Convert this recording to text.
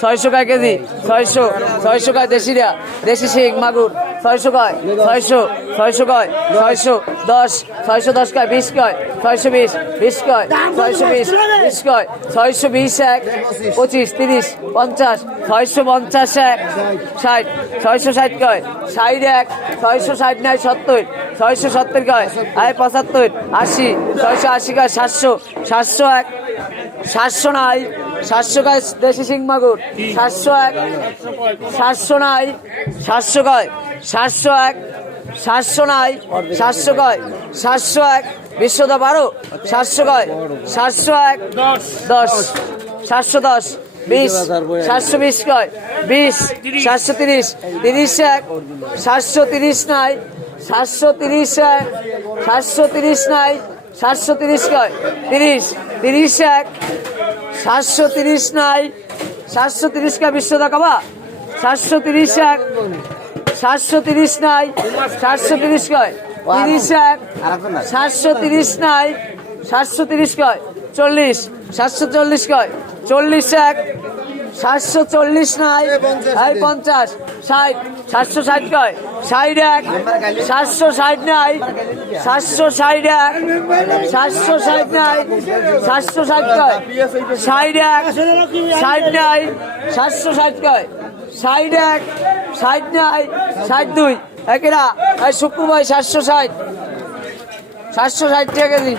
600 টাকা কেজি 600 টাকা দেশি শিং মাগুর 600 কয় 600 কয় 610 কয় 20 কয় 620 কয় 620 কয় 620 এক 25 30 50 650 এক 60 660 কয় 60 এক 660 নাই 70 670 কয় 75 80 680 কয় 700 এক 700 নাই 700 কয় দেশি শিং মাগুর 700 এক 700 নাই 700 কয় 700 এক 700 নাই 700 কয় 700 এক 12 700 কয় 700 এক 10 710 20 720 কয় 20 730 30 এক 730 নাই 730 এক 730 নাই 730 কয় 30 এক 730 নাই 730 কা 20 টাকা বা 730 এক 730 নাই 730 কয় 30 এক 730 নাই 730 কয় 40 740 কয় 40 এক 740 নাই 50 60 760 কয় 60 এক 760 নাই 760 এক 760 নাই 760 কয় 60 এক 60 নাই 760 কয় 60 এক 60 নাই 62 একেরা শুক্রবার 760 টাকা কেজি